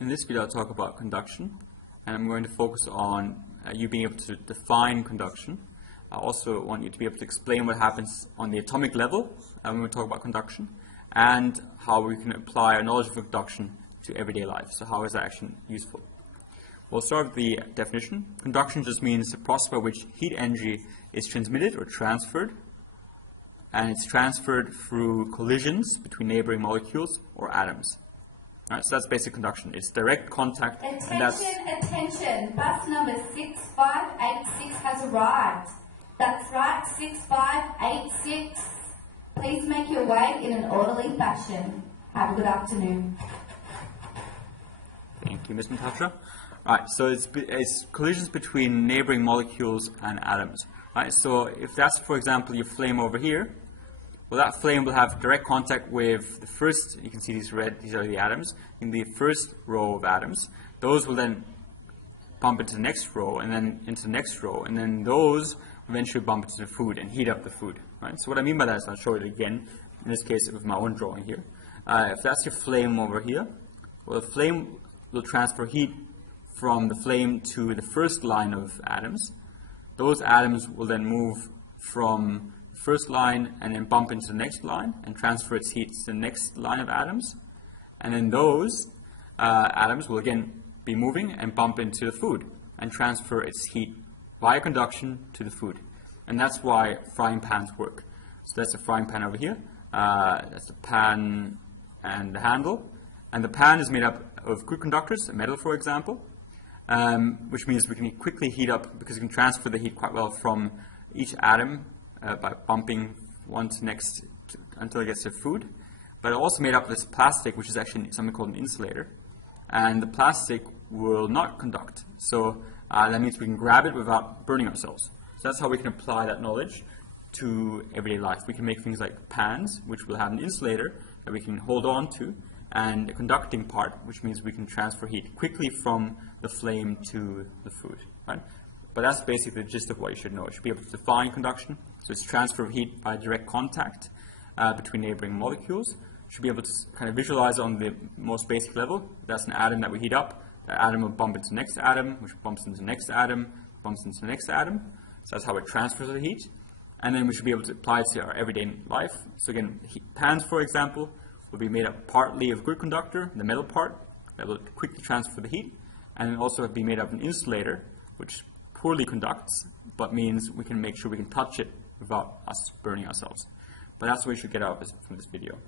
In this video I'll talk about conduction, and I'm going to focus on you being able to define conduction. I also want you to be able to explain what happens on the atomic level when we talk about conduction, and how we can apply our knowledge of conduction to everyday life. So how is that actually useful? We'll start with the definition. Conduction just means the process by which heat energy is transmitted or transferred, and it's transferred through collisions between neighboring molecules or atoms. Alright, so that's basic conduction. It's direct contact. Attention! Bus number 6586 has arrived. That's right, 6586. Please make your way in an orderly fashion. Have a good afternoon. Thank you, Ms. Natasha. Alright, so it's collisions between neighboring molecules and atoms. Alright, so if that's, for example, your flame over here, well, that flame will have direct contact with the first, you can see these red, these are the atoms, in the first row of atoms. Those will then bump into the next row, and then into the next row, and then those eventually bump into the food and heat up the food. Right? So what I mean by that is, I'll show it again, in this case with my own drawing here. If that's your flame over here, well, the flame will transfer heat from the flame to the first line of atoms. Those atoms will then move from first line and then bump into the next line and transfer its heat to the next line of atoms, and then those atoms will again be moving and bump into the food and transfer its heat via conduction to the food. And that's why frying pans work. So that's a frying pan over here, that's the pan and the handle, and the pan is made up of good conductors, a metal for example, which means we can quickly heat up because we can transfer the heat quite well from each atom by bumping one to next until it gets to food. But also made up of this plastic, which is actually something called an insulator. And the plastic will not conduct. So that means we can grab it without burning ourselves. So that's how we can apply that knowledge to everyday life. We can make things like pans, which will have an insulator that we can hold on to, and a conducting part, which means we can transfer heat quickly from the flame to the food. Right? But that's basically the gist of what you should know. You should be able to define conduction. So it's transfer of heat by direct contact between neighboring molecules. You should be able to kind of visualize on the most basic level. That's an atom that we heat up. That atom will bump into the next atom, which bumps into the next atom, bumps into the next atom. So that's how it transfers the heat. And then we should be able to apply it to our everyday life. So again, pans, for example, will be made up partly of good conductor, the metal part, that will quickly transfer the heat. And then also be made up of an insulator, which poorly conducts, but means we can make sure we can touch it without us burning ourselves. But that's what we should get out of this, from this video.